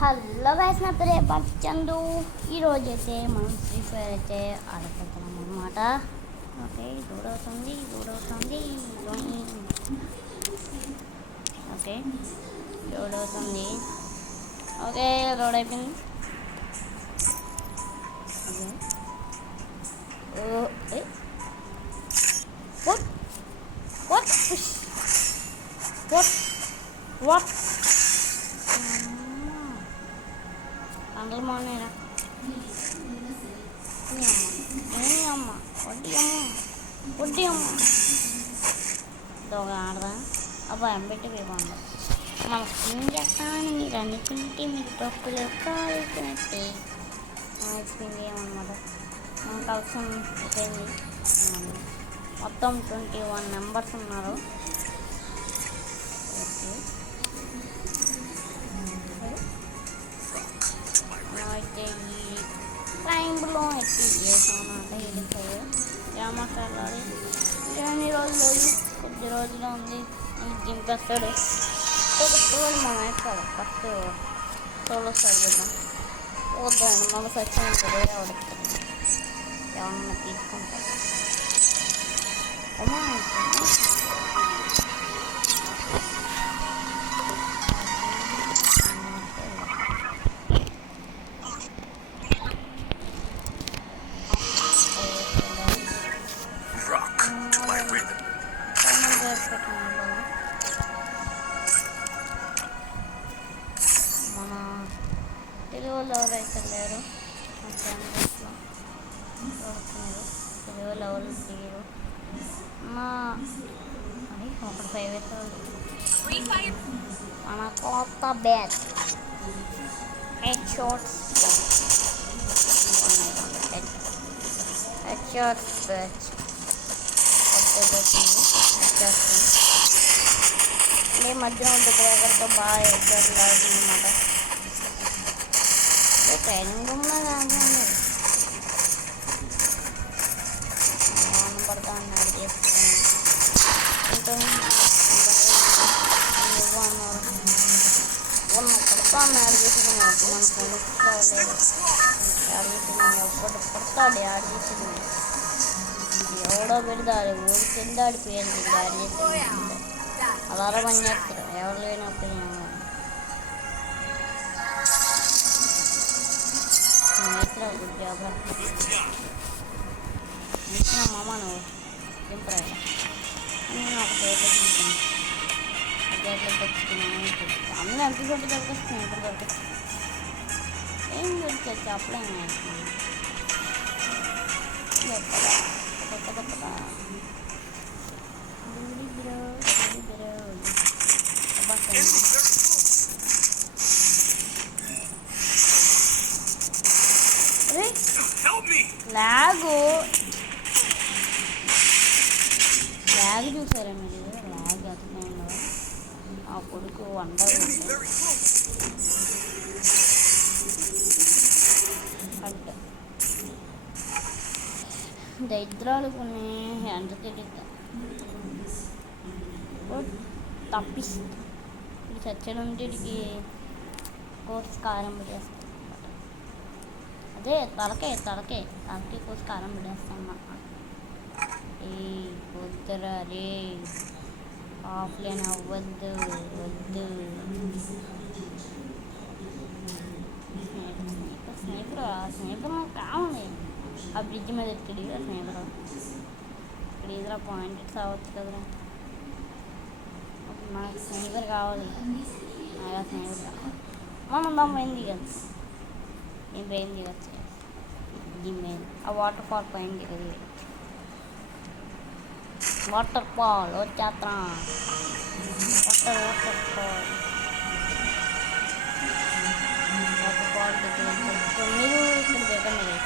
Hello guys, నా పేరు చందు. ఈరోజు అయితే మనం ఫ్రీ ఫైర్ అయితే ఆడుకుంటున్నాం అన్నమాట. ఓకే, లోడ్ అవుతుంది. ఓకే, లోడ్ అవుతుంది. ఓకే, లోడ్ అయిపోయింది. ఓకే, వాట్ కండలు మానేరా అమ్మ వడ్డీ అమ్మ దొంగ ఆడదా అబ్బాయి ఎంబెట్టి బాగుంది. మనం ఏం చేస్తామని మీరు అనుకుంటే మీరు తప్పులు కాల్సినట్టే అయిపోయింది ఏమన్నమాట. మనం కలిసి అయిపోయింది. మొత్తం 21 మెంబర్స్ ఉన్నారు. ఓకే, అయితే ఈ టైంలో అయితే చేసాను అంటే వెళ్ళిపోయాయి. ఏమాట్లాడాలి ఎన్ని రోజులు, కొద్ది రోజులు ఉంది. దింపేస్తాడు మనం ఎక్కాలి. ఫస్ట్ సోలో స్టార్ట్ చేద్దాం. వద్దండి, మళ్ళీ సచ్చినప్పుడు ఎవరన్నా తీసుకుంటారు. మన తెలుగు వాళ్ళు ఎవరైతే లేరు మా ఫ్యామిలీస్లో చూస్తున్నారు. తెలుగు లెవెల్ తీరు మా అది ఒకటి 5 ఇయర్స్ మన కొత్త బ్యాచ్ హెడ్ షాట్స్ బ్యాచ్ కొత్త అంటే మధ్యలో ఉంటే బ్రేకర్తో బాగా హెడ్ ఆడుతుందన్నమాట. ట్రైనింగ్ రూమ్లో కాకుండా పడతా అన్నాడు చేసుకున్నాను. ఇంకా పడతా అన్నాడు చేసుకున్నాను. మన ఫ్రెండ్స్ యాడ్ చేసుకున్నాను. ఎప్పుడు పడతాడు యాడ్ చేసుకున్నాను. ఎవడో పెడతాడు ఊరి కింద ఆడిపోయాడు యాడ్ చేసుకున్నాను. అలారా పని చేస్తారు ఎవరు లేనప్పుడు. జాబ్ ఇచ్చిన మామ నువ్వు దింపరా. నేను ఒక ప్లేట్ తీసుకున్నాను. ప్లేట్లో తెచ్చుకున్నాను. అన్నీ ఎంత చోటు దొరికొస్తున్నాయి. ఇప్పుడు దొరికొచ్చు ఏం దొరికే చెప్పలేము. ల్యాగ్ చూసారా మీరు? ల్యాగ్ అర్థమైందా? ఆ కొడుకు వండర్ దరిద్రాలు కొన్ని హ్యాండ్ తిరిగిద్దాం తప్పిస్తుంది. ఇది చచ్చడంటికి కోర్స్ కారం పెట్టేస్తాం అన్నమాట. అదే తలకే కోర్స్ కారం పెట్టేస్తాం అన్నమాట. ఏ వద్దురా రే, ఆఫ్లైన్ అవ్వద్దు. స్నేహితులు నాకు కావాలి. ఆ బ్రిడ్జ్ మీద ఎక్కడి స్నేహితులు ఇక్కడ ఇదిరా పాయింట్ అవ్వచ్చు కదరా. నాకు స్నేహితులు కావాలి. నాకు స్నేహితులు కావాలి. మనం పైన దిగచ్చు. నేను పైన దిగచ్చు. జిమ్ ఆ వాటర్ ఫాల్ పైన దిగదు. వాటర్ ఫాల్ వచ్చేస్తా. వాటర్ ఫాల్ మీరు ఇక్కడ దిగండి.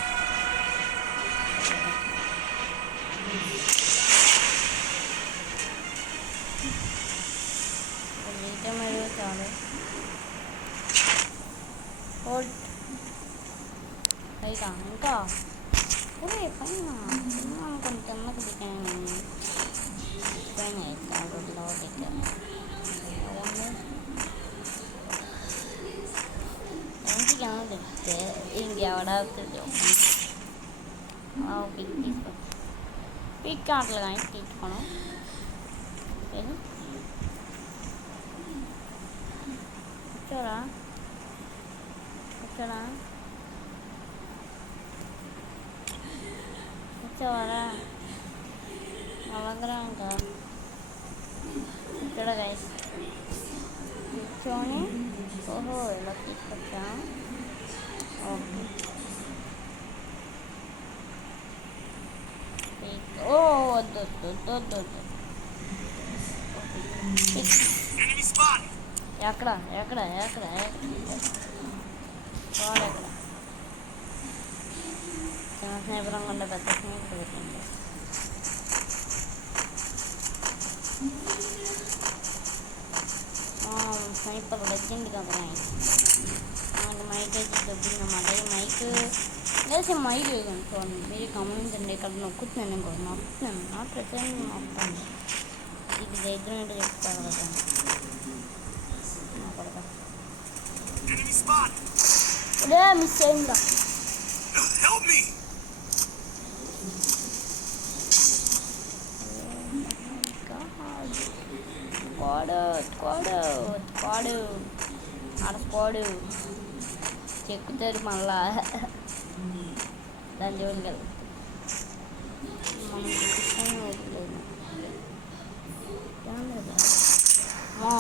మీరు చాలు పైగా ఇంకా పైన అనుకుని కిందకి దిగాను. పైన రోడ్లో దిగాను. ఈజీగా చెప్తే ఇంకెవడవుతుంది పిక్ తీసుకో పిక్ అట్లా కానీ తీసుకోను కూర్చోరా కూర్చోరా కూర్చోవారా వాళ్ళందరం ఇంకా ఇక్కడ గైస్ కూర్చొని ఓహో ఇలా తీసుకొచ్చా ఓకే ఓ వద్దు వద్దు వద్దు వద్దు ఎక్కడ ఎక్కడ ఎక్కడ వాడు ఎక్కడ చిన్న స్నేహితులంగా ఉండే పెద్ద స్నేహితులు పెట్టండి స్నైపర్ లెజెండ్ కదా మైక్ అయితే దొబ్బిందన్నమాట ఈ మైక్ లేసి మైక్ చూడండి మీరు గమనించండి ఇక్కడ నొక్కుతున్నాను నొక్కుతున్నాను నా ప్రతి నొక్కండి ఇది దగ్గర ఏంటో చెప్తారు కదా ఇదే మిస్ అయిందా స్క్వాడు ఆడ స్క్వాడు చెక్కుతారు మళ్ళా దాని జోలికి కదా మనం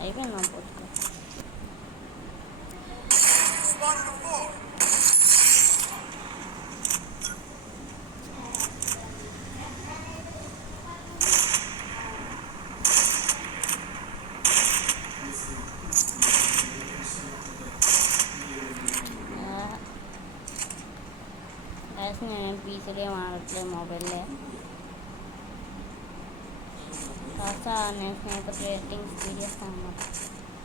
అయిపోయింది నా పొట్టుకో నేను పీసీలు ఏం ఆడట్లేదు మొబైల్లే కాస్త నేను స్నేహితులు రేటింగ్స్ వీడియోస్తాను అన్నమాట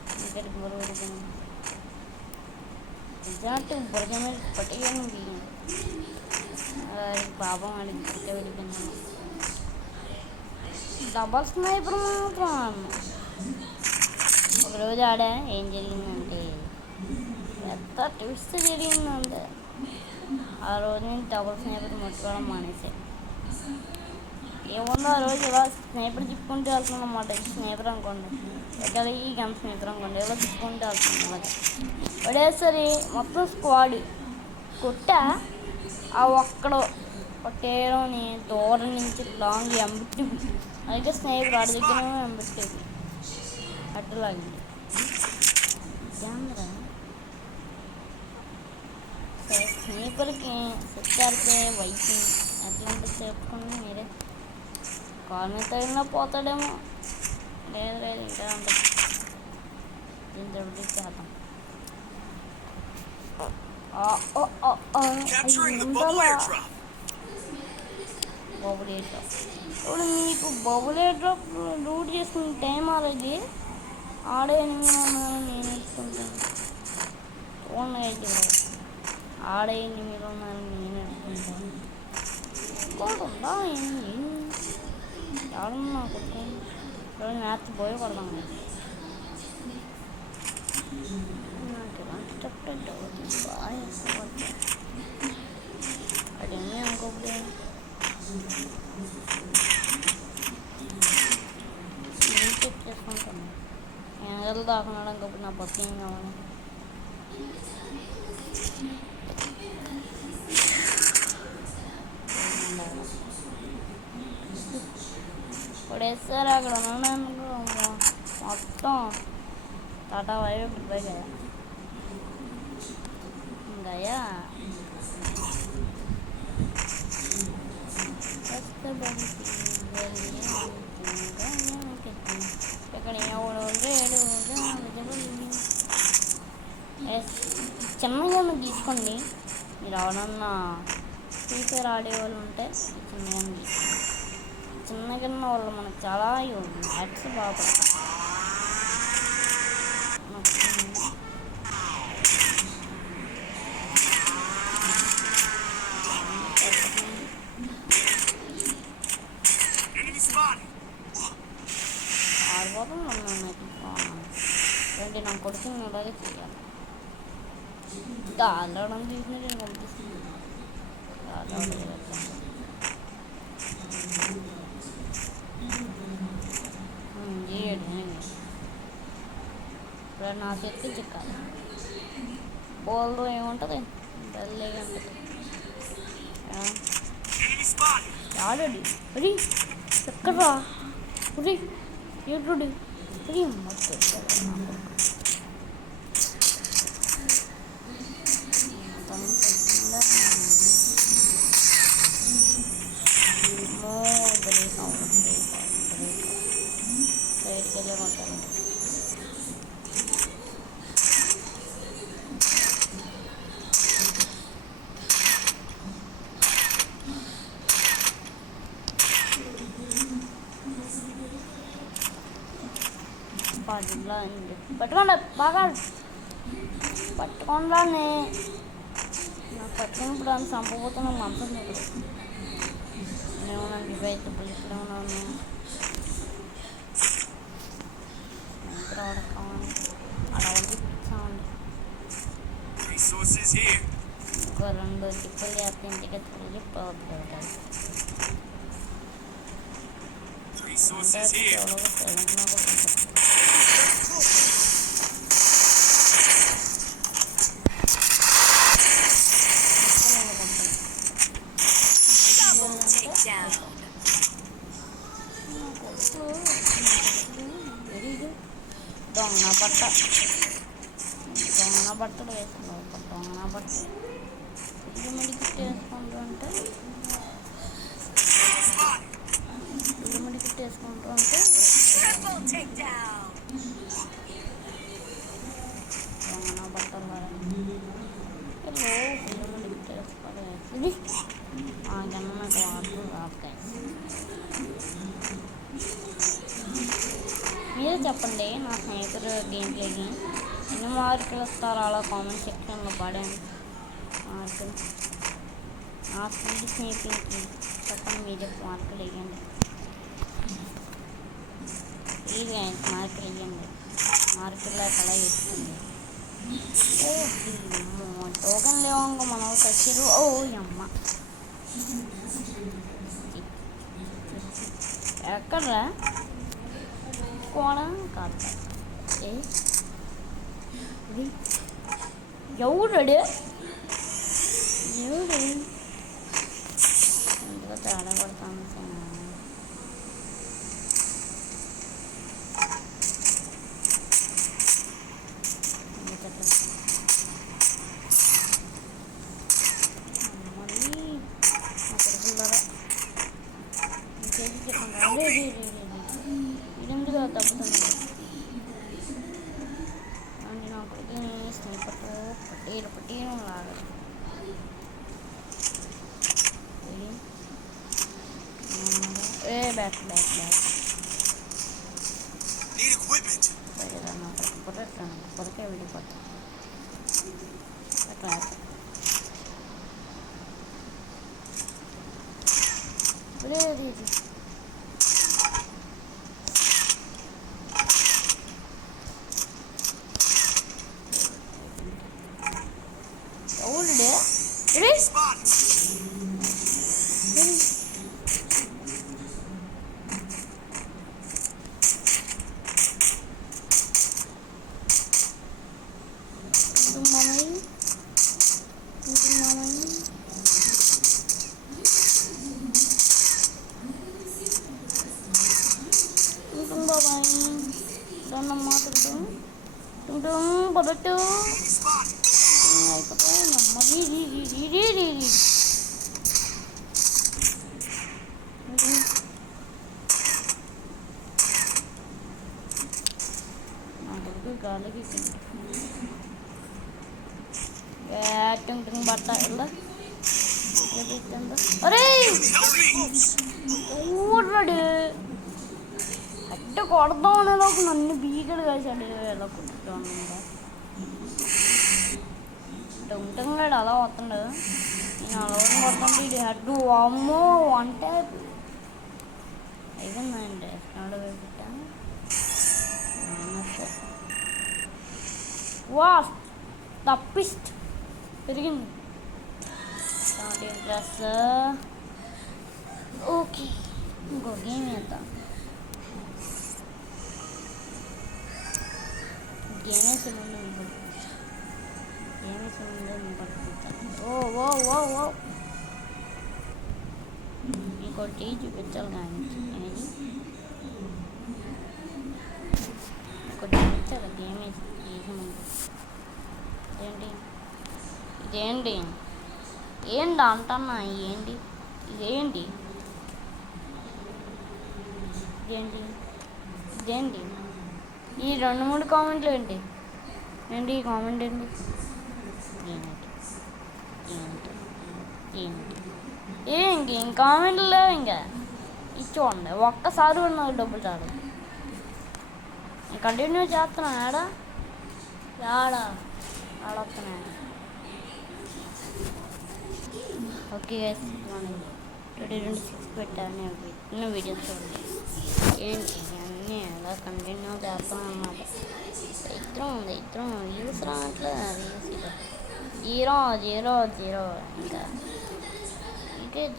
క్రికెట్ బుర్రడిపోయింది నిజానికి బుర్ర మీద పట్టుకొని పాపం వాడికి బుర్ర వెళ్ళిపోయింది డబల్ స్నైపర్ మాత్రం ఒకరోజు ఆడా ఏం జరిగిందంటే పెద్ద ట్విస్ట్ జరిగిందంటే ఆ రోజు నేను డబుల్ స్నేహితుడు ముట్టుకోవడం మానేసాను ఏముందో ఆ రోజు ఇలా స్నేహితుడు తిప్పుకుంటూ వెళ్తుందన్నమాట ఈ స్నేహితుడు అనుకోండి ఎక్కడ ఈ గంట స్నేహితుడు అనుకోండి ఇలా తిప్పుకుంటూ వెళ్తుంది అలాగే పడేసరి మొత్తం స్క్వాడ్ కొట్టా ఆ ఒక్కడు కొట్టేయడం దూరం నుంచి లాంగ్ ఎంబిట్టి అయితే స్నేహితుడు ఆడి దగ్గర ఎంబిట్టేది అడ్డులాగింది స్నేహితులకి సెక్టార్కే వైకింగ్ అటువంటి చెప్పుకోండి మీరే కాల్ మీద తగిలినా పోతాడేమో లేదు లేదు ఇంకా ఉంటుంది దీంతో చేద్దాం బబుల్ ఎయిర్ డ్రాప్ ఇప్పుడు మీకు బబుల్ ఎయిర్ డ్రాప్ రూట్ చేసుకునే టైం అలాగే ఆడే ఎనిమిది నేను ఎత్తుకుంటాను చూడండి ఆడ ఎనిమిది నేను ఎత్తుకుంటాను కొడుకుందా ఎవరన్నా కొట్టుకోండి రోజు నేర్చి పోయి కొడదాం నాకు ఇలాంటి బాగా అదేమీ అనుకోకపోతే నేను చెక్ చేసుకుంటాను ఎంగలు దాకున్నాడు ఇంకప్పుడు నా పక్క ఏం కావాలి ఇప్పుడేస్తారు అక్కడ ఉన్నాను మొత్తం టాటా వైపు ప్రిపేర్ కదా ఇంకయ్యా ఇక్కడ చిన్నగా తీసుకోండి మీరు ఎవరన్నా ఫ్రీ ఫైర్ ఆడేవాళ్ళు ఉంటే చిన్నగా తీసుకోండి చిన్నగా ఉన్న వాళ్ళు మనకు చాలా మ్యాథ్స్ బాగా ఆడిపోతుంది నాకు రండి నా కొడుకుని ఇలాగే చేయాలి కాలడం తీసిన నేను పంపిస్తుంది ఇప్పుడు నా చేతికి చిక్కాలి బోల్తో ఏముంటుంది డల్లేగా ఉంటుంది ఆడండి అరి ఎక్కడ్రా ఉరి ఏడుడి ఉరి సైడ్కి వెళ్ళే కొంటాను పట్టుకోండి బాగా పట్టుకోండి నాకు పట్టుకున్నప్పుడు అని చంపబోతున్నా మంపండి ఇప్పుడు నేనేమన్నాను ఇవి అయితే ఇప్పుడు ఉన్నాను రావడం కావాలి అలా పంపించామండి ఇంకో 2 టిప్పులు చేస్తే ఇంటికి వెళ్ళిపోతుంది దొంగ బట్టలు వేసుకున్నావు దొంగ బట్టలు ఇది మెడికిట్ వేసుకుంటూ అంటే వేసుకుంటూ ఉంటే దొంగ బట్టలు ఇది నాకు వాటర్ రాస్తాయి మీరే చెప్పండి నా స్నేహితుడు గేమ్ ప్లేకి ఎన్ని మార్కులు వస్తారో అలా కామెంట్ సెక్షన్లో పడండి మార్కులు నా స్నేహితుడికి చెప్పండి మీరే మార్కులు వేయండి ఇది మార్కులు వేయండి మార్కులు అలా వేస్తుంది టోకెన్ లేవంగా మనం తెచ్చిరు ఓ అమ్మ ఎక్కడ్రా కోణం కాదు ఎవడు ఇందులో తేడా పడతాను ఇదెందుకు తప్పుతున్నాను అంటే నాకు స్నేహితులతో పట్టీలు లాగదు బ్యాక్ పొరకే విడిపోతా అట్లా పొరటు అయిపోతాయి గాలికి బట్ట ఎలా అరే ఊర్రాడు అట్ట కొడదాం అనేలోపు నన్ను బీగడు కాసాడు ఎలా కుట్టుకోండి ఉంటుంగాడు అలా వస్తుండదు నేను అలా కొడుతుంటే ఇది హెడ్ అమ్మో అంటే అయిపోయిందండి ఎక్కడ పెట్టాను వా తప్పిస్ట్ పెరిగింది 17 ప్లస్. ఓకే, ఇంకో గేమ్ వేద్దాం. గేమ్ వేసే ముందు పడుకుంటాను. ఓ ఓ ఓ ఓ ఇంకోటి చూపించాలి కానీ ఇంకోటి చూపించాలి. గేమ్ వేసే ముందు ఇదేంటి అంటన్నా, ఇదేంటి ఈ 2-3 కామెంట్లు ఏంటి ఈ కామెంట్ ఏంటి ఇంకేం కామెంట్లు లేవు. ఇంకా ఇచ్చుకోండి, ఒక్కసారి కూడా నాకు డబ్బులు చాలు. కంటిన్యూ చేస్తున్నా. ఆడొస్తున్నా. ఓకే గైస్, మనం 2026 పెట్టాను. పెట్టిన వీడియోస్ చూడండి. ఏంటి అన్నీ అలా కంటిన్యూ చేస్తాం అన్నమాట. ఇద్దరం వ్యూస్ రావట్లేదు. జీరో ఇంకా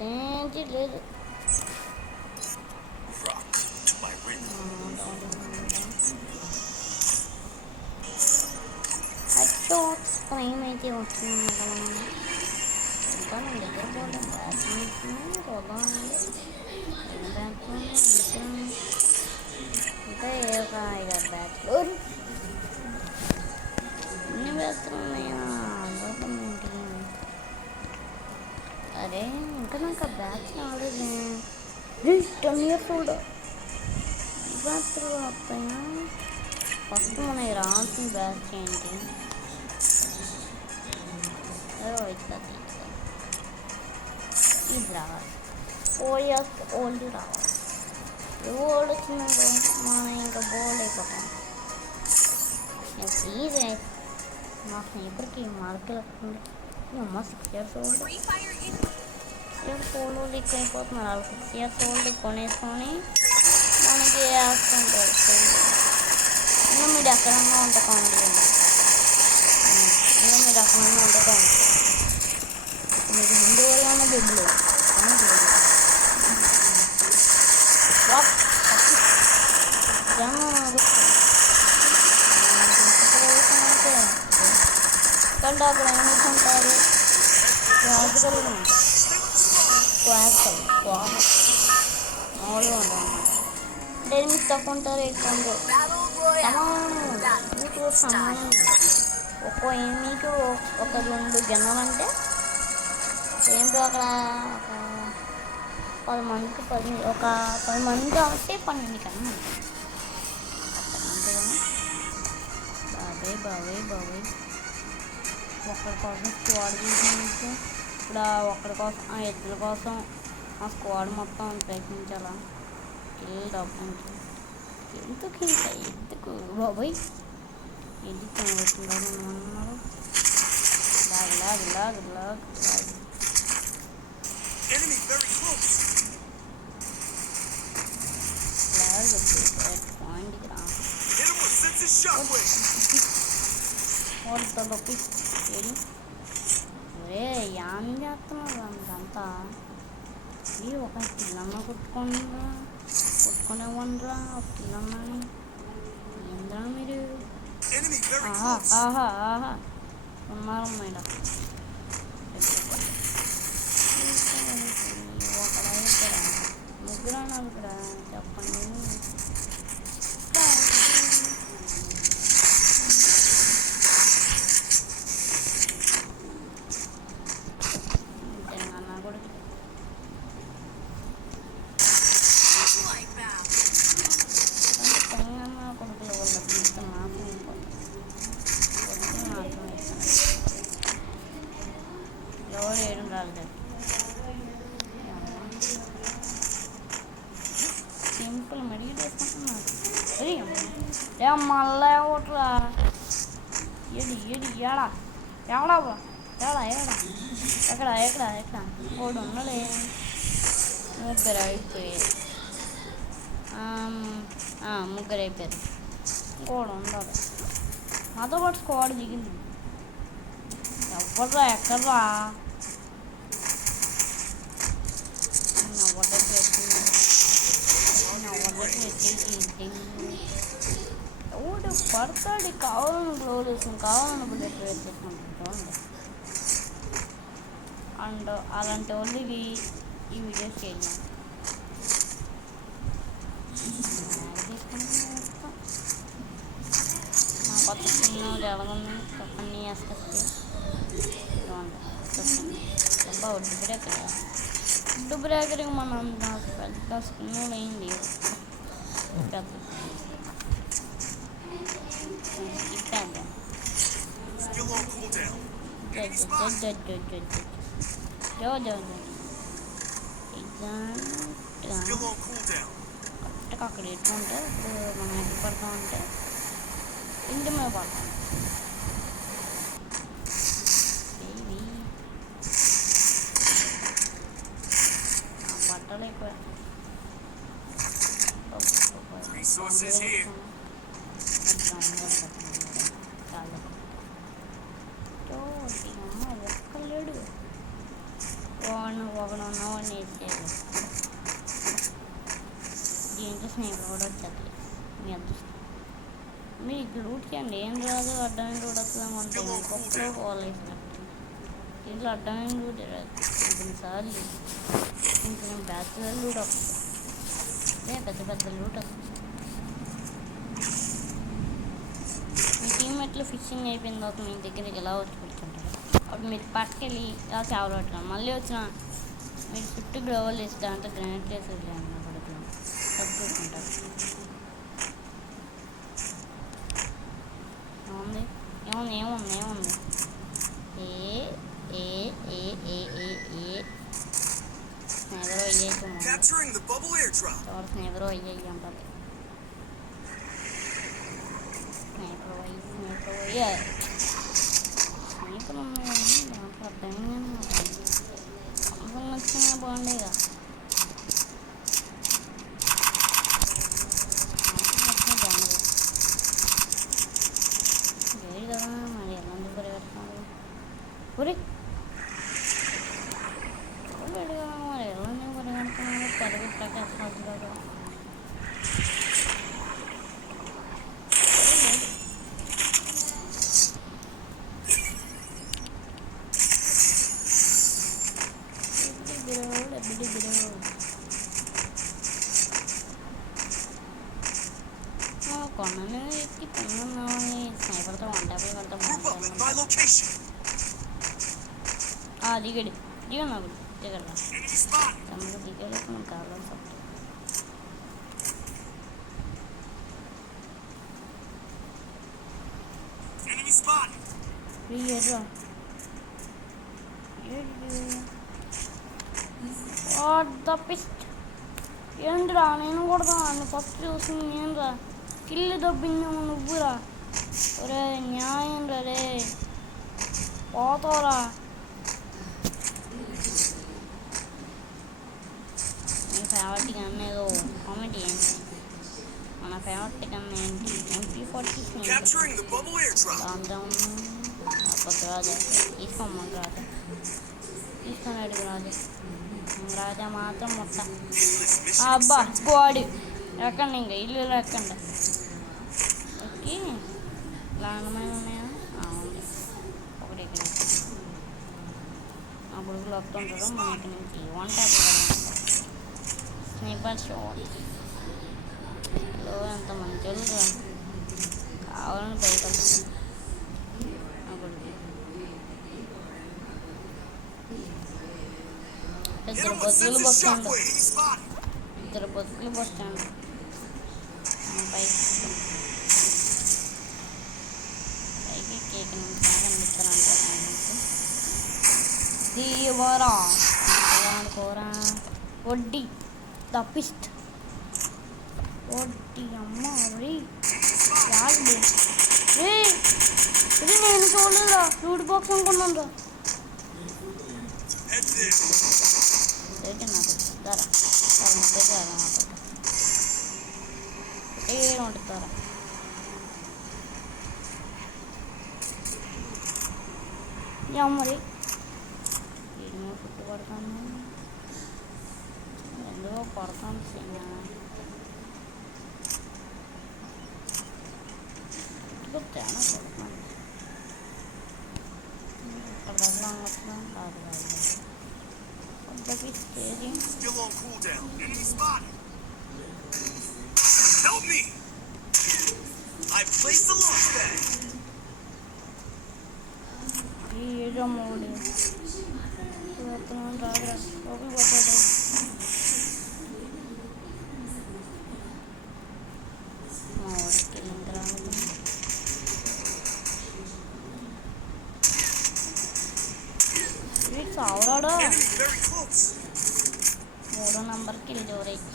దేనికి లేదు. ఏమైతే వస్తున్నాం కదా. ఇంకా మన దగ్గర పోవడం ఇంకా ఏ ఒక 5-6 బ్యాచ్లు ఎన్ని బ్యాచ్లు ఉన్నాయా ఏంటి? అరే ఇంకా నాకు ఆ బ్యాచ్ రాలేదు. 10 years old బ్యాచ్లు వస్తాయా? ఫస్ట్ మనకి రావాల్సిన బ్యాచ్ ఏంటి? ఇది రావాలి. 4 years old రావాలి. ఓల్డ్ వచ్చినాక మనం ఇంకా బోల్డ్ అయిపోతాం. ప్లీజ్ మా స్నేహితుడికి మార్కులు వస్తుంది. అమ్మ 6 years old ఎక్కువ అయిపోతున్నారు. వాళ్ళు 6 years old కొనేసుకొని మనకి వేస్తుంటారు. ఇంకా మీరు ఎక్కడన్నా ఉంటే కామెడీ అండి. మీకు ముందు వల్ల బిడ్డలు కంటే అక్కడ ఏం ఉంటారు? రాజుగలు మామూలుగా ఉంటారు అన్నమాట. దేని మీకు తక్కువ ఉంటారు, ఎక్కువ ఉంటారు, సమానం. మీకు ఒక 2 జనం అంటే ఏంటో అక్కడ ఒక 10 మందికి 10 మంది కాబట్టి 12 కన్నా అంతేగాని బాబాయ్ ఒక్కడి కోసం స్క్వాడ్ చేసినందుకు ఇప్పుడు ఒక్కడి కోసం ఆ ఇద్దరి కోసం ఆ స్క్వాడ్ మొత్తం ప్రయత్నించాలా? డబ్బు ఎందుకు బాబాయ్ ఎందుకు కనబడుతున్నారు? అన్నారు లాగ్ పాయింట్కి రా. ఒరే ఏం చేస్తున్నారు అంతా? ఒక పిల్లమ్మ కొట్టుకునేవ్వండిరా పిల్లమ్మని. ఏంద్రా మీరు? ఆహా ఉన్నారమ్మా ఇక్కడ. ఒకడా ముగ్గురు అన్నారు ఇక్కడ. చెప్పండి. తెలంగాణ కూడా తెలంగాణ కొడుకుల వల్ల జీవితం నాశనం అయిపోతుంది. ఎవరు ఏడు రాలేదు. సింపుల్ మెడికేట్ వేసుకుంటున్నారు. మళ్ళా ఒకట్రా ఎక్కడ ఒకడు ఉన్నలే. ముగ్గురు అయిపోయారు. ఇంకోడు ఉండాలి. మాతో పాటు స్క్వాడ్ దిగింది. ఎవర్రా ఎక్కడ్రా ఎవడు పడతాడు కావాలని గ్లోవ్ వేసుకుని కావాలని బుల్లెట్ వేసుకుంటుంటాడు. అండ్ అలాంటి వాళ్ళు ఈ వీడియోస్ చేయాలి. కొత్త సినిమా ఎలాగుంది చెప్పండి వేసుకొస్తే అబ్బా ఒడ్డు బ్రేకర్ ఒడ్డు బ్రేకర్కి మనం పెద్ద స్కిన్ అయింది పెద్ద కరెక్ట్గా అక్కడ ఎట్లుంటే ఇప్పుడు మనం ఎక్కడ పడతామంటే ఇంటి మీద పడతాం. బట్టలు ఎక్కువ ఒక్కలేడు ఒకడున్నవాడిని వేసేది. దీంట్లో స్నేహితులు కూడా వచ్చేది మీ అదృష్టం. మీరు ఇక్కడ రూట్ చేయండి ఏం రాదు అడ్డమైన రూట్ వస్తుందంటే ఒక్కలో కాల్ వేసినట్టు దీంట్లో అడ్డమైన రూట్ రాదు. కొన్నిసార్లు కొంచెం బ్యాచులర్ లూట్ వస్తుంది పెద్ద పెద్ద లూట్ వస్తుంది. మీ టీమ్మేట్లో ఫిషింగ్ అయిపోయిన తర్వాత మీ దగ్గరికి ఎలా వచ్చి కూర్చుంటారు. అప్పుడు మీరు పట్టుకెళ్ళి ఇలా చావలట్టుకోండి. మళ్ళీ వచ్చిన మీరు చుట్టూ గ్లోవల్ వేసి దాంట్లో గ్రానైట్ వేసి వెళ్ళండి. అప్పుడు తప్పుకుంటారు. ఏముంది ఏముంది ఏముంది ఏముంది ఏ ఏ ఏ ఏ ఏ ఏ స్నేహరు అయ్యేది స్నేహరు అయ్యాయి అంటారు. స్నేహితులు అయ్యాయి స్నేహితులు ఉన్నాయని దాంట్లో అర్థమైంది. అవసరం వచ్చినా బాగుండేగా బాగుండేది వేడి కదా మరి ఎలా పరిగెడుతున్నారు ఊరి వేడి కదా మరి ఎలా పరిగెడుతున్నారు పరిగెట్టాక ఎప్పుడు కదా కొండని ఎక్కి పొందున్నామని స్నైపర్తో వంటపై పడతా దిగడి దిగ నాకు దిగరా తమకు దిగలేదు మనకు కావాలి సపోర్ట్. ఏంద్రా నేను కూడా ఫస్ట్ చూసింది ఏంద్రా కిల్లు దొబ్బిందేమో నువ్వురా. ఒరే న్యాయం రే పోతావురా. మీ ఫేవరెట్ గన్ ఏదో కామెంట్ చేయండి. మన ఫేవరెట్ గన్ ఏంటి MP40 రాజా తీసుకోమని రాజా తీసుకొని అడుగు రాజా రాజా మాత్రం మొట్ట అబ్బా బాడీ ఎక్కండి ఇంకా ఇల్లు ఎక్కండి ఎక్కి లాండమైన ఉన్నాయా ఉంది ఒకటి ఇక్కడ అప్పుడు వస్తుంటారు మన ఇక్కడ నుంచి వన్ ట్యాప్ స్నైపర్ షాట్ ఎంత మంచి వాళ్ళు కావాలని భయపడుతుంది. ఇద్దరు బతుకులు బస్ స్టాండ్ పైకి కేక్ దీవరా అనుకోరా వడ్డీ తప్పిస్ట్ వడ్డీ అమ్మ ఇది నేను చూడలేదురా ఫ్రూట్ బాక్స్ అనుకున్నాను రా నాకు ధర ఉంటుంది ధర మరి ఏమో చుట్టు పడతాను ఎందుకో పడతాను సినిమా తేడా పడతాను ఇక్కడ దగ్గర వస్తున్నాను కాదు వద్దకి స్టేజీ ఏదో మూడు రాగరా లోపలికి పోతాడు మా వాడికి లింక్ రావడం సావరాడు 3వ నంబర్కి జోరేజ్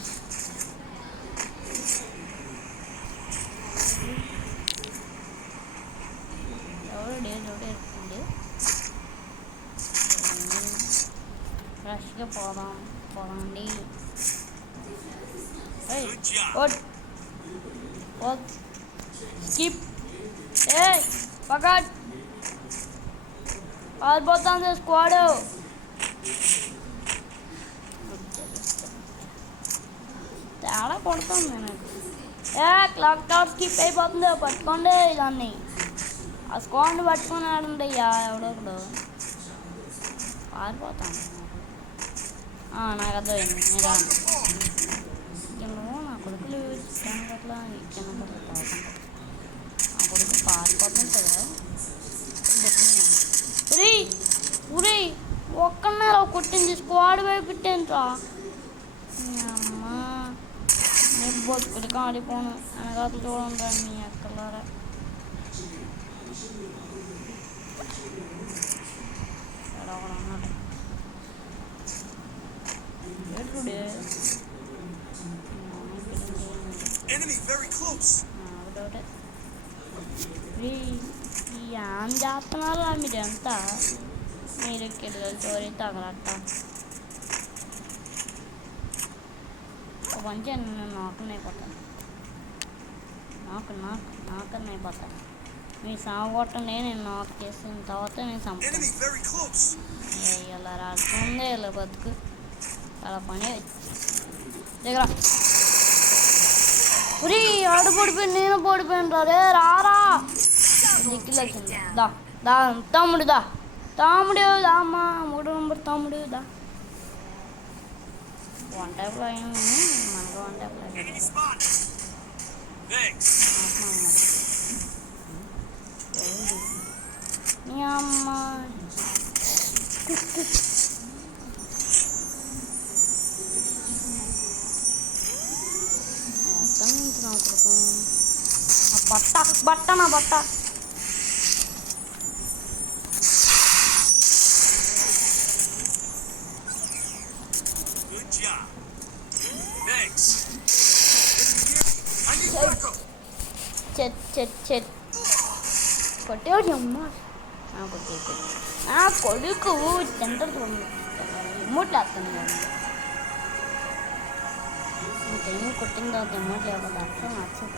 ఎవరు డేటుంది ఫ్రెష్గా పోదండి స్కిప్ ఏ పకడ్ పారిపోతాను స్క్వాడ్ తేడా కొడతాను నేను క్లాక్ టవర్ స్కిప్ అయిపోతుంది పట్టుకోండి దాన్ని ఆ స్క్వాడ్ని పట్టుకొని ఆడండి ఎవడో ఒకడు పారిపోతాను నాకు అర్థమైంది నేను రాను నా కొడుకులు ఇచ్చాను అట్లా ఇచ్చాను నా కొడుకు పారిపోతుంటుంది ఉరి ఉరి ఒక్కన్నర కొట్టింది స్క్వాడ్ వైపు పెట్టేంట్రా అమ్మ నేను బొత్తుడికి ఆడిపోను వెనకాల చూడండి మీ అక్కలారా అన్నాడు ఏం చేస్తున్నారు మీరంతా మీరు కిల్లలు చోరీ తగలట్ట ఒక మంచి నేను నాకనైపోతాను నాకనైపోతాను మీ సాగు కొట్టండి నేను నాక్ చేసిన తర్వాత నేను సంపాను ఇలా రాకుందే ఇలా బతుకు అలా పని దగ్గర ఉరి ఆడు పడిపోయి నేను పడిపోయిన రే రారా దిక్కులు వచ్చింది దా తమ్ముడు దా అమ్మా 3వ నంబర్ తమ్ముడు దా 1 టైప్ అయింది మనకు 1 టైప్ మీ అమ్మ ఎక్కడి నుంచి నా కొడుకు నా బట్ట చెట్ కొట్టేవాడు అమ్మ నా కొడుకు సెంటర్ ఎమ్మోట్లు వేస్తాను ఇంకేమో కొట్టిన తర్వాత ఎమ్మోట్లు లేకపోతే అర్థం నచ్చదు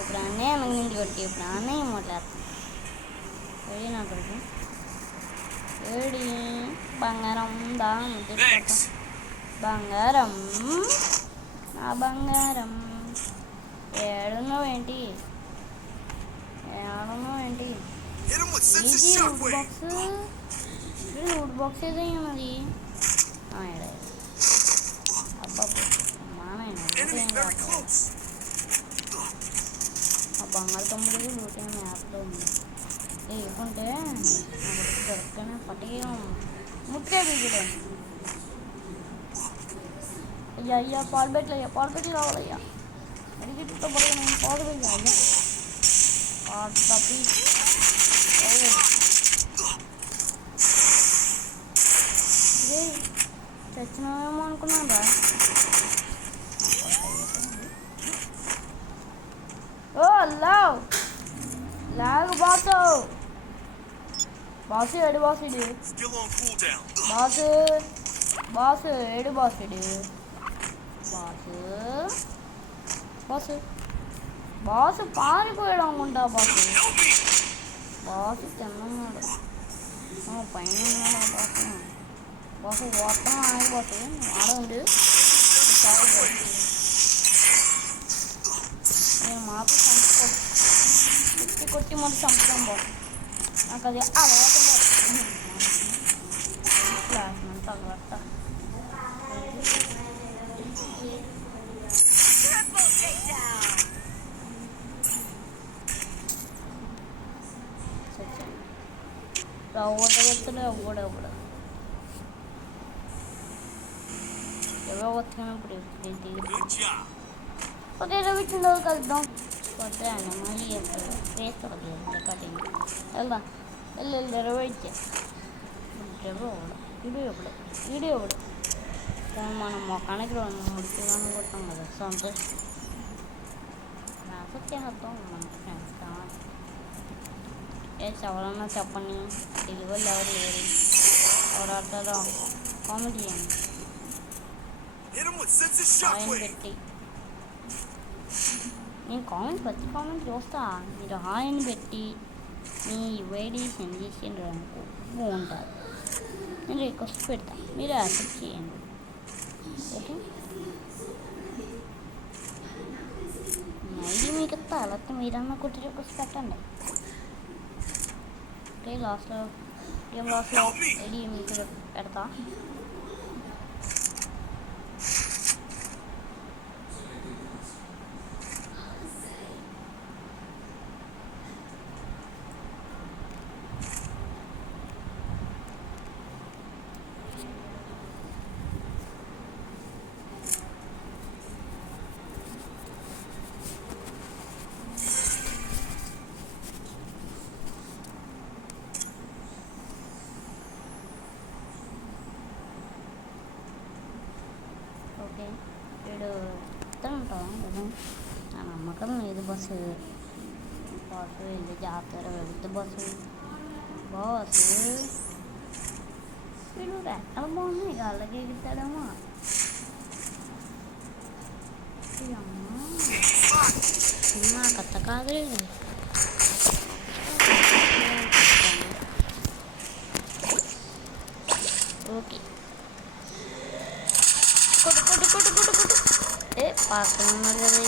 ఇప్పుడు అన్నీ అన్నగింటి కొట్టి ఇప్పుడు అన్నీ ఎమ్మోట్లు వేస్తాను ఏడి నా కొడుకు ఏడి బంగారం దా ముద్దు బంగారం నా బంగారం ఏడున్నావు ఏంటి లూట్ బాక్స్ ఏదైనది అబ్బా ఆ బంగారు తమ్ముడు లూటింగ్ యాప్లో ఉంది లేకుంటే దొరకనే పట్టిగా ముట్టే బిగిడం అయ్యా పాలు పెట్టి రావాలయ్యా అడిగితో పడగా నేను పాలు పెట్టి అయ్యా పాటు తప్పి చచ్చినామేమో అనుకున్నారా ఓ లాగ్ బాసు ఏడు బాసు పారిపోయాడు అనుకుంటా బాసు తిన్నాడు పైన ఉన్నాడు బాసు వాటర్ ఆగిపోతుంది వాడండి నేను మాకు చంపుకోడు కొట్టి మొదటి చంపుతాం బాబు నాకు అది అలవాటు క్లాస్ అంతా అలవాట ఎవడబెత్తలే ఎవడెవడ ఎవరో వస్తున్నాప్పుడు ఓకే రవిచ్చిందో కలుద్దాం కొత్త మళ్ళీ వేస్తుంది కటింగ్ వెళ్దాం వెళ్ళి రవిచ్చే వీడియో ఎవడు మనం మొక్కడానికి 2-3 కిలోలు కొట్టాం కదా సంతోషం రాసొచ్చేద్దాం మన ఫ్రెండ్స్ కావాలి ఎవరన్నా చెప్పండి డెలివరీ ఎవరు లేరు ఎవరు అర్థం కామెంట్ చేయండి హాయ్ పెట్టి నేను ప్రతి కామెంట్ చూస్తా మీరు హాయ్ అని పెట్టి మీ యుఐడి సెండ్ చేసిండ్రు అనుకో బాగుంటుంది నేను రిక్వెస్ట్ పెడతా మీరు యాక్సెప్ట్ చేయండి ఓకే ఐడి మీకు ఇస్తా లేకపోతే మీరన్నా కొట్టి రిక్వెస్ట్ పెట్టండి ఓకే లాస్ట్లో ఐడి మీకు పెడతా ఓకే వీడు ఉంటాం కదా నా నమ్మకం లేదు బస్సు వెళ్ళి జాతర వెళ్తే బస్సు వీడు రెక్కలు బాగున్నాయి గాళ్ళకి ఎగుతాడేమో నా కథ కాదు ఓకే కొట్టు పక్కన ఉన్నారు కదా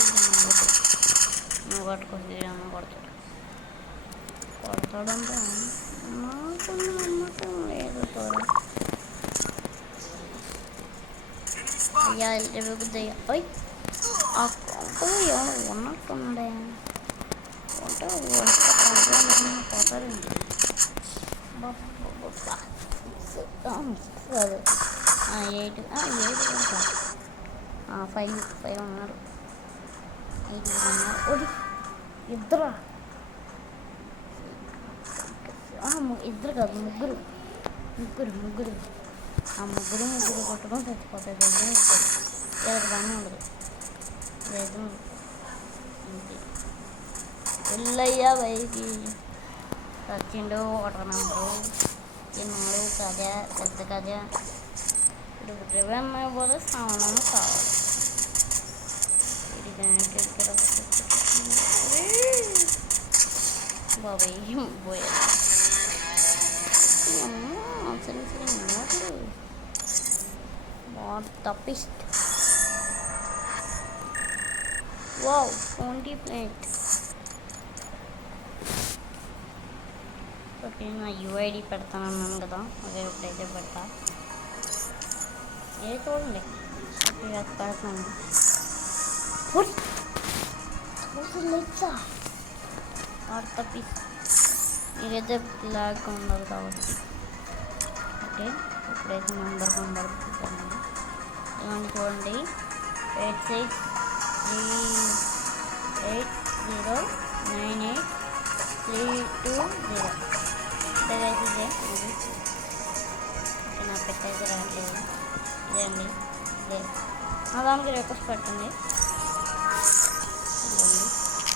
నువ్వు పట్టుకొని కొడతాడంటే నాకు నమ్మకం లేదు తోడు అయ్యా బుద్దయ్యా ఓయ్ ఆ కొంపలో ఎవరు ఉన్నట్టున్నాడే పోతారండి కాదు 8 5 ఉన్నారు 8 ఉన్నారు ఇద్దరు కాదు ముగ్గురు ఆ ముగ్గురు కొట్టుకొని చచ్చిపోతారు ఎవరికి పని ఉండదు లేదు వెళ్ళయ్యా బైకి వచ్చిండు 1 నెంబరు తిన్నాడు కథ పెద్ద కథ ఇప్పుడు రెవెన్యూ పోతే సామానం కావాలి బాబాయ్ పోయాడు తప్పిస్ట్ వావ్ 20 ప్లేట్ ఓకే నా యూఐడి పెడతానన్నాను కదా అదే ఇప్పుడైతే పెడతా ఏ చూడండి పెడతాను తప్పిస్ మీరైతే లాగా ఉండదు కాబట్టి ఓకే ఇప్పుడైతే నెంబర్ పెట్టాను ఏమని చూడండి 8638098320 ఇదే నా పెట్టయితే రావట్లేదు ఇదే అండి మా దానికి రిక్వెస్ట్ పెట్టండి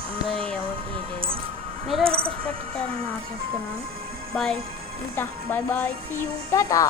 అందరూ ఎవరికి లేదు మీరు రిక్వెస్ట్ పెడతారని ఆశిస్తున్నాను బాయ్ ఉంటా బాయ్ సీ యూ టాటా